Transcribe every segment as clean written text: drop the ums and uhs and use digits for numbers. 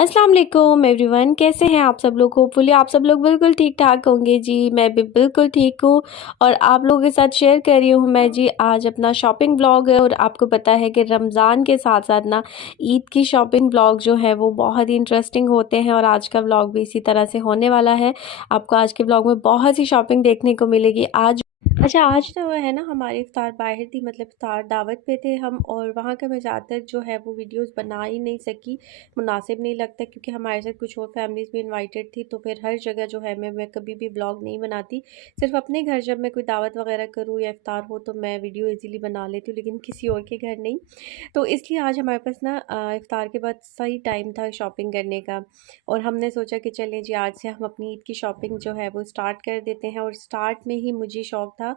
अस्सलाम वालेकुम एवरीवन, कैसे हैं आप सब लोग। होपफुली आप सब लोग बिल्कुल ठीक ठाक होंगे जी। मैं भी बिल्कुल ठीक हूँ और आप लोगों के साथ शेयर कर रही हूँ मैं जी आज अपना शॉपिंग ब्लॉग है। और आपको पता है कि रमज़ान के साथ साथ ना ईद की शॉपिंग ब्लॉग जो है वो बहुत ही इंटरेस्टिंग होते हैं और आज का ब्लॉग भी इसी तरह से होने वाला है। आपको आज के ब्लॉग में बहुत सी शॉपिंग देखने को मिलेगी। आज तो है ना हमारी इफ्तार बाहर थी, मतलब इफ्तार दावत पे थे हम, और वहाँ का मैं ज़्यादातर जो है वो वीडियोस बना ही नहीं सकी, मुनासिब नहीं लगता क्योंकि हमारे साथ कुछ और फैमिलीज़ भी इनवाइटेड थी। तो फिर हर जगह जो है मैं कभी भी ब्लॉग नहीं बनाती। सिर्फ अपने घर जब मैं कोई दावत वगैरह करूँ या इफ्तार हो तो मैं वीडियो ईज़िली बना लेती हूँ, लेकिन किसी और के घर नहीं। तो इसलिए आज हमारे पास ना इफ्तार के बाद सही टाइम था शॉपिंग करने का, और हमने सोचा कि चलें जी आज से हम अपनी ईद की शॉपिंग जो है वो स्टार्ट कर देते हैं। और स्टार्ट में ही मुझे शौक़ था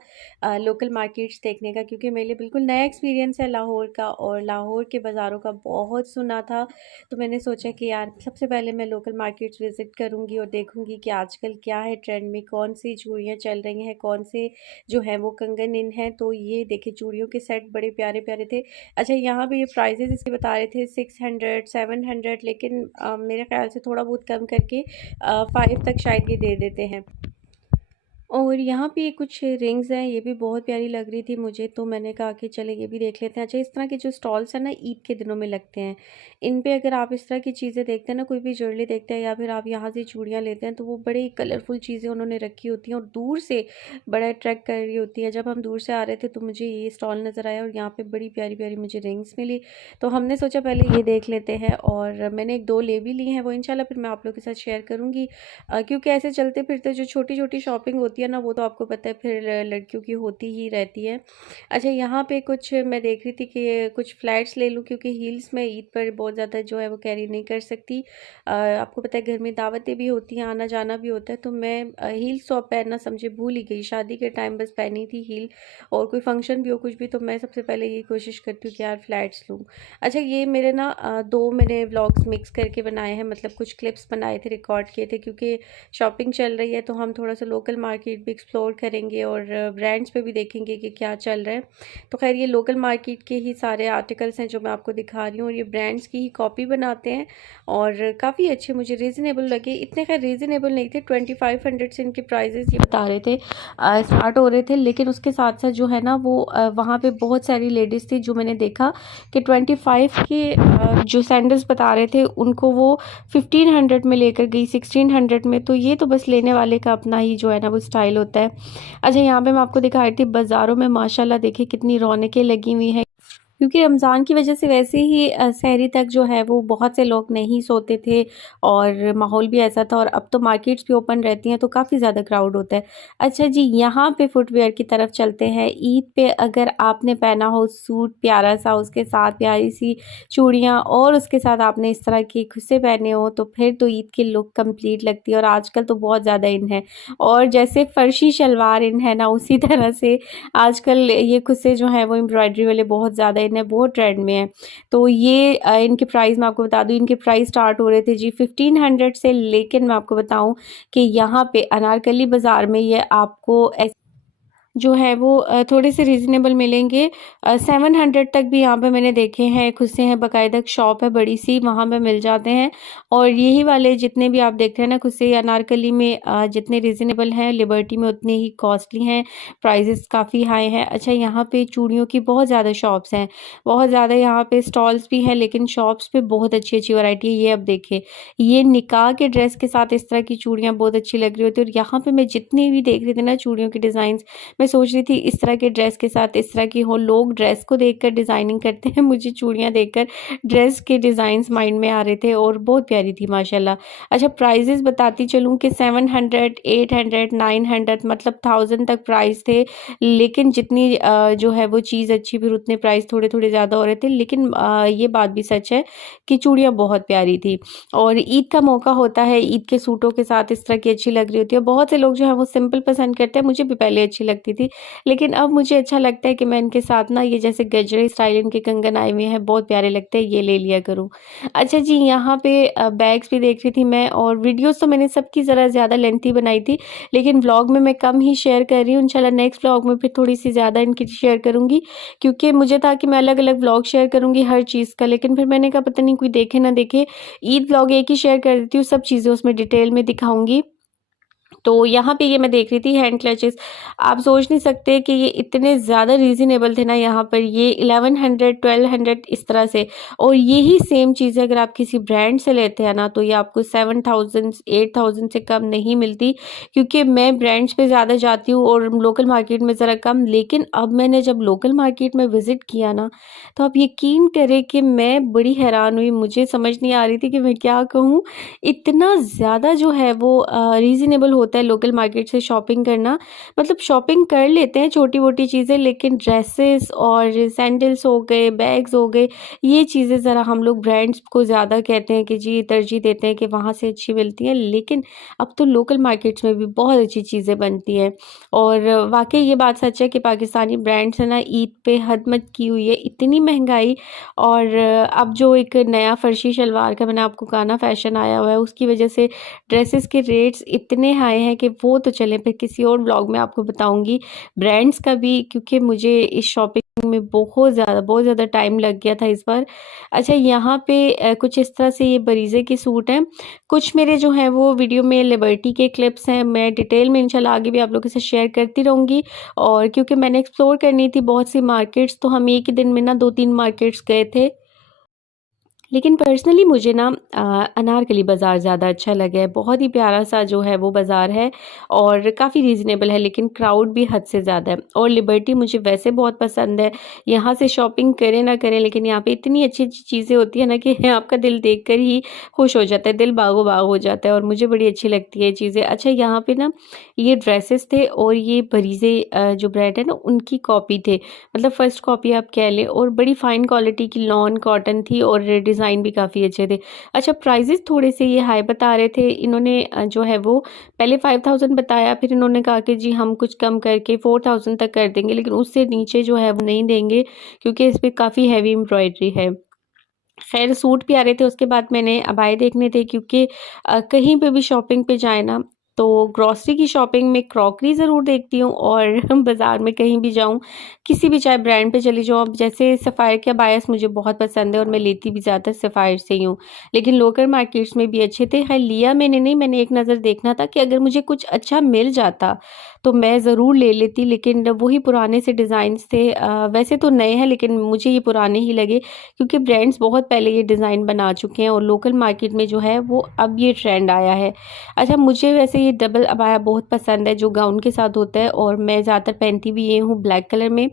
लोकल मार्केट्स देखने का, क्योंकि मेरे लिए बिल्कुल नया एक्सपीरियंस है लाहौर का, और लाहौर के बाज़ारों का बहुत सुना था। तो मैंने सोचा कि यार सबसे पहले मैं लोकल मार्केट्स विज़िट करूँगी और देखूँगी कि आजकल क्या है ट्रेंड में, कौन सी चूड़ियाँ चल रही हैं, कौन से जो है वो कंगन इन हैं। तो ये देखिए चूड़ियों के सेट बड़े प्यारे प्यारे थे। अच्छा, यहाँ पे ये प्राइजेस इसके बता रहे थे 600 700, लेकिन मेरे ख्याल से थोड़ा बहुत कम करके 5 तक शायद ये दे देते हैं। और यहाँ पे कुछ रिंग्स हैं, ये भी बहुत प्यारी लग रही थी मुझे, तो मैंने कहा कि चले ये भी देख लेते हैं। अच्छा, इस तरह के जो स्टॉल्स हैं ना ईद के दिनों में लगते हैं, इन पे अगर आप इस तरह की चीज़ें देखते हैं ना, कोई भी ज्वेलरी देखते हैं या फिर आप यहाँ से चूड़ियाँ लेते हैं, तो वो बड़ी कलरफुल चीज़ें उन्होंने रखी होती हैं और दूर से बड़ा अट्रैक्ट कर रही होती है। जब हम दूर से आ रहे थे तो मुझे ये स्टॉल नज़र आया और यहाँ पर बड़ी प्यारी प्यारी मुझे रिंग्स मिली। तो हमने सोचा पहले ये देख लेते हैं, और मैंने 1-2 ले भी ली हैं, वो इंशाल्लाह फिर मैं आप लोगों के साथ शेयर करूँगी। क्योंकि ऐसे चलते फिरते जो छोटी छोटी शॉपिंग होती है ना, वो तो आपको पता है फिर लड़कियों की होती ही रहती है। अच्छा, यहाँ पे कुछ मैं देख रही थी कि कुछ फ्लैट्स ले लूँ, क्योंकि हील्स मैं ईद पर बहुत ज़्यादा जो है वो कैरी नहीं कर सकती। आपको पता है घर में दावतें भी होती हैं, आना जाना भी होता है, तो मैं हील्स तो अब पहनना समझे भूल ही गई। शादी के टाइम बस पहनी थी हील, और कोई फंक्शन भी हो कुछ भी तो मैं सबसे पहले यही कोशिश करती हूँ कि यार फ्लैट्स लूँ। अच्छा, ये मेरे ना 2 मैंने व्लॉग्स मिक्स करके बनाए हैं, मतलब कुछ क्लिप्स बनाए थे, रिकॉर्ड किए थे, क्योंकि शॉपिंग चल रही है तो हम थोड़ा सा लोकल मार्केट भी एक्सप्लोर करेंगे और ब्रांड्स पे भी देखेंगे कि क्या चल रहा है। तो खैर ये लोकल मार्केट के ही सारे आर्टिकल्स हैं जो मैं आपको दिखा रही हूँ, और ये ब्रांड्स की ही कॉपी बनाते हैं और काफ़ी अच्छे मुझे रीज़नेबल लगे। इतने खैर रीज़नेबल नहीं थे, 2500 से इनके प्राइजेस ये बता रहे थे स्टार्ट हो रहे थे, लेकिन उसके साथ साथ जो है ना वो वहाँ पे बहुत सारी लेडीज़ थी जो मैंने देखा कि 25 के जो सैंडल्स बता रहे थे उनको वो 1500 में लेकर गई, 1600 में। तो ये तो बस लेने वाले का अपना ही जो है ना वो स्टाइल होता है। अच्छा, यहाँ पे मैं आपको दिखा रही थी बाज़ारों में माशाल्लाह देखिए कितनी रौनकें लगी हुई हैं, क्योंकि रमज़ान की वजह से वैसे ही सहरी तक जो है वो बहुत से लोग नहीं सोते थे और माहौल भी ऐसा था, और अब तो मार्केट्स भी ओपन रहती हैं तो काफ़ी ज़्यादा क्राउड होता है। अच्छा जी, यहाँ पे फुटवेयर की तरफ चलते हैं। ईद पे अगर आपने पहना हो सूट प्यारा सा, उसके साथ प्यारी सी चूड़ियाँ और उसके साथ आपने इस तरह के खुस्से पहने हो, तो फिर तो ईद की लुक कंप्लीट लगती है। और आजकल तो बहुत ज़्यादा इन है, और जैसे फ़र्शी शलवार इन है ना, उसी तरह से आजकल ये खुस्से जो हैं वो एम्ब्रॉयडरी वाले बहुत ज़्यादा इन्हें बहुत ट्रेंड में है। तो ये इनके प्राइस मैं आपको बता दूँ, इनके प्राइस स्टार्ट हो रहे थे जी 1500 से, लेकिन मैं आपको बताऊँ कि यहाँ पे अनारकली बाज़ार में ये आपको जो है वो थोड़े से रीज़नेबल मिलेंगे। 700 तक भी यहाँ पे मैंने देखे हैं खुस्से हैं, बाकायदा शॉप है बड़ी सी, वहाँ पे मिल जाते हैं। और यही वाले जितने भी आप देख रहे हैं ना खुस्से अनारकली में जितने रीज़नेबल हैं, लिबर्टी में उतने ही कॉस्टली हैं, प्राइजेस काफ़ी हाई हैं। अच्छा, यहाँ पे चूड़ियों की बहुत ज़्यादा शॉप्स हैं, बहुत ज़्यादा यहाँ पे स्टॉल्स भी हैं, लेकिन शॉप्स पे बहुत अच्छी अच्छी वैरायटी है। ये अब देखिए, ये निकाह के ड्रेस के साथ इस तरह की चूड़ियाँ बहुत अच्छी लग रही होती है। और यहाँ पे मैं जितनी भी देख रही थी ना चूड़ियों की डिज़ाइंस, मैं सोच रही थी इस तरह के ड्रेस के साथ इस तरह की हो। लोग ड्रेस को देखकर डिज़ाइनिंग करते हैं, मुझे चूड़ियाँ देखकर ड्रेस के डिज़ाइंस माइंड में आ रहे थे और बहुत प्यारी थी माशाल्लाह। अच्छा, प्राइजेस बताती चलूँ कि 700 800 900 मतलब 1000 तक प्राइस थे, लेकिन जितनी जो है वो चीज़ अच्छी फिर उतने प्राइस थोड़े थोड़े ज़्यादा हो रहे थे। लेकिन ये बात भी सच है कि चूड़ियाँ बहुत प्यारी थी, और ईद का मौका होता है, ईद के सूटों के साथ इस तरह की अच्छी लग रही होती है। बहुत से लोग जो है वो सिंपल पसंद करते हैं, मुझे भी पहले अच्छी लगती देखी थी, लेकिन अब मुझे अच्छा लगता है कि मैं इनके साथ ना ये जैसे गजरे स्टाइल इनके कंगन आए हुए हैं, बहुत प्यारे लगते हैं, ये ले लिया करूँ। अच्छा जी, यहाँ पे बैग्स भी देख रही थी मैं, और वीडियोज़ तो मैंने सबकी ज़रा ज़्यादा लेंथी बनाई थी, लेकिन व्लॉग में मैं कम ही शेयर कर रही हूँ। इंशाल्लाह नेक्स्ट व्लॉग में फिर थोड़ी-सी ज़्यादा इनकी शेयर करूँगी, क्योंकि मुझे था कि मैं अलग-अलग व्लॉग शेयर करूँगी हर चीज़ का, लेकिन फिर मैंने कहा पता नहीं कोई देखे ना देखे, ईद व्लॉग एक ही शेयर कर देती हूँ, सब चीज़ें उसमें डिटेल में दिखाऊँगी। तो यहाँ पे ये मैं देख रही थी हैंड क्लचेस, आप सोच नहीं सकते कि ये इतने ज़्यादा रीज़नेबल थे ना, यहाँ पर ये 1100 1200 इस तरह से, और यही सेम चीज़ें अगर आप किसी ब्रांड से लेते हैं ना तो ये आपको 7000 8000 से कम नहीं मिलती, क्योंकि मैं ब्रांड्स पे ज़्यादा जाती हूँ और लोकल मार्केट में ज़रा कम। लेकिन अब मैंने जब लोकल मार्केट में विज़िट किया ना, तो आप यकीन करें कि मैं बड़ी हैरान हुई, मुझे समझ नहीं आ रही थी कि मैं क्या कहूँ। इतना ज़्यादा जो है वो रीज़नेबल होता है लोकल मार्केट से शॉपिंग करना। मतलब शॉपिंग कर लेते हैं छोटी-मोटी चीज़ें, लेकिन ड्रेसेस और सैंडल्स हो गए, बैग्स हो गए, ये चीज़ें ज़रा हम लोग ब्रांड्स को ज़्यादा कहते हैं कि जी तरजीह देते हैं कि वहाँ से अच्छी मिलती हैं। लेकिन अब तो लोकल मार्केट्स में भी बहुत अच्छी चीज़ें बनती हैं, और वाक़ई ये बात सच है कि पाकिस्तानी ब्रांड्स है ना, ईद पे हद मत की हुई है, इतनी महँगाई। और अब जो एक नया फर्शी शलवार का मैंने आपको कहा ना फ़ैशन आया हुआ है, उसकी वजह से ड्रेसेस के रेट्स इतने हाई हैं कि वो तो चलें, फिर किसी और व्लॉग में आपको बताऊँगी ब्रांड्स का भी, क्योंकि मुझे इस शॉपिंग में बहुत ज़्यादा टाइम लग गया था इस बार। अच्छा, यहाँ पे कुछ इस तरह से ये बरीज़े के सूट हैं। कुछ मेरे जो हैं वो वीडियो में लिबर्टी के क्लिप्स हैं, मैं डिटेल में इंशाल्लाह आगे भी आप लोगों के साथ शेयर करती रहूँगी। और क्योंकि मैंने एक्सप्लोर करनी थी बहुत सी मार्केट्स, तो हम एक ही दिन में ना 2-3 मार्केट्स गए थे। लेकिन पर्सनली मुझे ना अनारकली बाज़ार ज़्यादा अच्छा लगा है। बहुत ही प्यारा-सा जो है वो बाज़ार है, और काफ़ी रीज़नेबल है, लेकिन क्राउड भी हद से ज़्यादा है। और लिबर्टी मुझे वैसे बहुत पसंद है। यहाँ से शॉपिंग करें ना करें, लेकिन यहाँ पे इतनी अच्छी-अच्छी चीज़ें होती हैं ना कि आपका दिल देखकर ही खुश हो जाता है, दिल बागो-बाग हो जाता है, और मुझे बड़ी अच्छी लगती है ये चीज़ें। अच्छा, यहाँ पे ना ये ड्रेसेस थे, और ये बरीज़े जो ब्रांड है ना उनकी कॉपी थे। मतलब फर्स्ट कॉपी आप कह लें, और बड़ी फ़ाइन क्वालिटी की लॉन कॉटन थी, और डिज़ाइन भी काफ़ी अच्छे थे। अच्छा, प्राइसेस थोड़े से ये हाई बता रहे थे इन्होंने, जो है वो पहले 5000 बताया, फिर इन्होंने कहा कि जी हम कुछ कम करके 4000 तक कर देंगे, लेकिन उससे नीचे जो है वो नहीं देंगे, क्योंकि इस पे काफ़ी हेवी एम्ब्रॉयडरी है। खैर, सूट भी आ रहे थे, उसके बाद मैंने अबाए देखने थे, क्योंकि कहीं पे भी शॉपिंग पे जाए ना, तो ग्रॉसरी की शॉपिंग में क्रॉकरी ज़रूर देखती हूँ, और बाज़ार में कहीं भी जाऊँ, किसी भी चाहे ब्रांड पे चली जाऊँ। अब जैसे सफ़ायर के अबायास मुझे बहुत पसंद है, और मैं लेती भी ज़्यादातर सफ़ायर से ही हूँ, लेकिन लोकल मार्केट्स में भी अच्छे थे। खैर, लिया मैंने नहीं, मैंने एक नज़र देखना था कि अगर मुझे कुछ अच्छा मिल जाता तो मैं ज़रूर ले लेती, लेकिन वही पुराने से डिज़ाइन्स थे। वैसे तो नए हैं, लेकिन मुझे ये पुराने ही लगे, क्योंकि ब्रांड्स बहुत पहले ये डिज़ाइन बना चुके हैं, और लोकल मार्केट में जो है वो अब ये ट्रेंड आया है। अच्छा, मुझे वैसे ये डबल अबाया बहुत पसंद है, जो गाउन के साथ होता है, और मैं ज़्यादातर पहनती भी ये हूँ ब्लैक कलर में,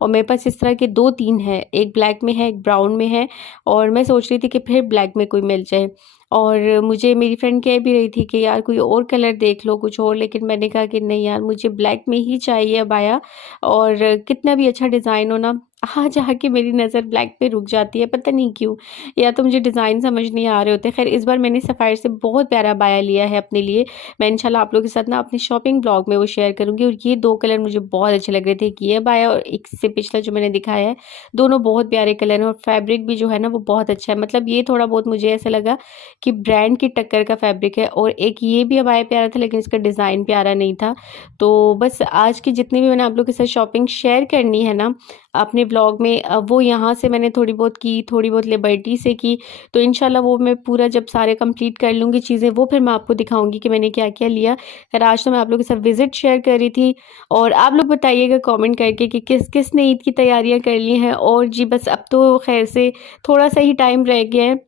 और मेरे पास इस तरह के 2-3 हैं, एक ब्लैक में है, एक ब्राउन में है, और मैं सोच रही थी कि फिर ब्लैक में कोई मिल जाए। और मुझे मेरी फ्रेंड कह भी रही थी कि यार कोई और कलर देख लो, कुछ और, लेकिन मैंने कहा कि नहीं यार, मुझे ब्लैक में ही चाहिए अबाया, और कितना भी अच्छा डिज़ाइन हो ना, जाके मेरी नज़र ब्लैक पे रुक जाती है, पता नहीं क्यों, या तो मुझे डिज़ाइन समझ नहीं आ रहे होते। खैर, इस बार मैंने सफ़ायर से बहुत प्यारा अबाया लिया है अपने लिए। मैं इंशाल्लाह आप लोगों के साथ ना अपने शॉपिंग ब्लॉग में वो शेयर करूँगी, और ये 2 कलर मुझे बहुत अच्छे लग रहे थे, एक ये अबाया और एक से पिछला जो मैंने दिखाया है, दोनों बहुत प्यारे कलर हैं, और फैब्रिक भी जो है ना वो बहुत अच्छा है। मतलब ये थोड़ा बहुत मुझे ऐसा लगा कि ब्रांड की टक्कर का फैब्रिक है, और एक ये भी अबाया प्यारा था, लेकिन इसका डिज़ाइन प्यारा नहीं था। तो बस आज की जितनी भी मैंने आप लोगों के साथ शॉपिंग शेयर करनी है ना अपने ब्लॉग में, वो यहाँ से मैंने थोड़ी बहुत की, थोड़ी बहुत लिबर्टी से की। तो इंशाल्लाह वो मैं पूरा जब सारे कंप्लीट कर लूँगी चीज़ें, वो फिर मैं आपको दिखाऊँगी कि मैंने क्या-क्या लिया। खैर, आज तो मैं आप लोगों के साथ विज़िट शेयर कर रही थी, और आप लोग बताइएगा कमेंट करके कि किस-किस ने ईद की तैयारियाँ कर ली हैं। और जी बस अब तो खैर से थोड़ा-सा ही टाइम रह गया है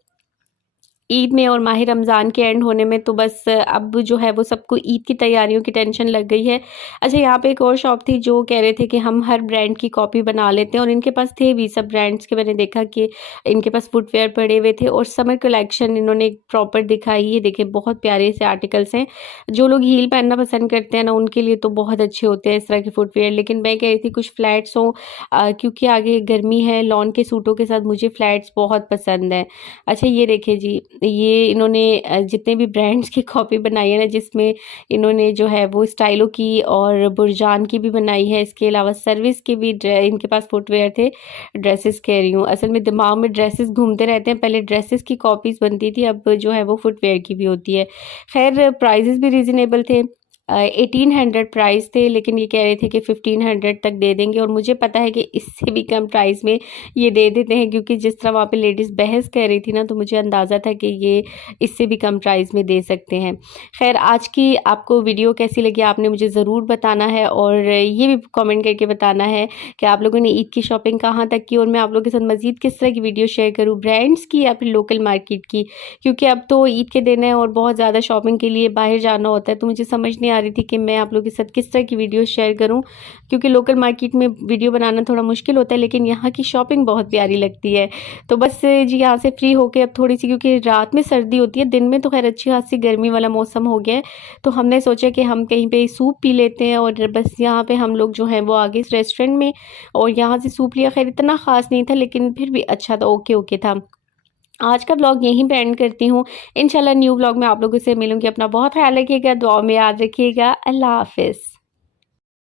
ईद में और माह रमज़ान के एंड होने में, तो बस अब जो है वो सबको ईद की तैयारियों की टेंशन लग गई है। अच्छा, यहाँ पे एक और शॉप थी जो कह रहे थे कि हम हर ब्रांड की कॉपी बना लेते हैं, और इनके पास थे भी सब ब्रांड्स के। मैंने देखा कि इनके पास फुटवेयर पड़े हुए थे, और समर कलेक्शन इन्होंने प्रॉपर दिखाई। ये देखिए, बहुत प्यारे से आर्टिकल्स हैं। जो लोग हील पहनना पसंद करते हैं ना, उनके लिए तो बहुत अच्छे होते हैं इस तरह के फुटवेयर, लेकिन मैं कह रही थी कुछ फ्लैट्स हों, क्योंकि आगे गर्मी है, लॉन के सूटों के साथ मुझे फ्लैट्स बहुत पसंद है। अच्छा, ये देखिए जी, ये इन्होंने जितने भी ब्रांड्स की कॉपी बनाई है ना, जिसमें इन्होंने जो है वो स्टाइलो की और बुरजान की भी बनाई है। इसके अलावा सर्विस के भी इनके पास फुटवेयर थे। ड्रेसेस कह रही हूँ, असल में दिमाग में ड्रेसेस घूमते रहते हैं। पहले ड्रेसेस की कॉपीज़ बनती थी, अब जो है वो फुटवेयर की भी होती है। खैर प्राइजेस भी रीज़नेबल थे। 1800 प्राइस थे, लेकिन ये कह रहे थे कि 1500 तक दे देंगे, और मुझे पता है कि इससे भी कम प्राइस में ये दे देते हैं, क्योंकि जिस तरह वहाँ पे लेडीज़ बहस कर रही थी ना, तो मुझे अंदाज़ा था कि ये इससे भी कम प्राइस में दे सकते हैं। खैर आज की आपको वीडियो कैसी लगी आपने मुझे ज़रूर बताना है, और ये भी कमेंट करके बताना है कि आप लोगों ने ईद की शॉपिंग कहाँ तक की, और मैं आप लोगों के साथ मज़ीद किस तरह की वीडियो शेयर करूँ, ब्रांड्स की या फिर लोकल मार्केट की, क्योंकि अब तो ईद के दिन है और बहुत ज़्यादा शॉपिंग के लिए बाहर जाना होता है, तो मुझे समझ नहीं आ रही थी कि मैं आप लोगों के साथ किस तरह की वीडियो शेयर करूं, क्योंकि लोकल मार्केट में वीडियो बनाना थोड़ा मुश्किल होता है, लेकिन यहाँ की शॉपिंग बहुत प्यारी लगती है। तो बस जी यहाँ से फ्री होके अब थोड़ी सी, क्योंकि रात में सर्दी होती है, दिन में तो खैर अच्छी खासी गर्मी वाला मौसम हो गया है, तो हमने सोचा कि हम कहीं पे सूप पी लेते हैं, और बस यहाँ पे हम लोग जो हैं वो आगे इस रेस्टोरेंट में, और यहाँ से सूप लिया। खैर इतना ख़ास नहीं था, लेकिन फिर भी अच्छा था, ओके ओके था। आज का ब्लॉग यहीं पे एंड करती हूँ। इंशाल्लाह न्यू ब्लॉग में आप लोगों से मिलूंगी। अपना बहुत ख्याल रखिएगा, दुआ में याद रखिएगा। अल्लाह हाफिज़।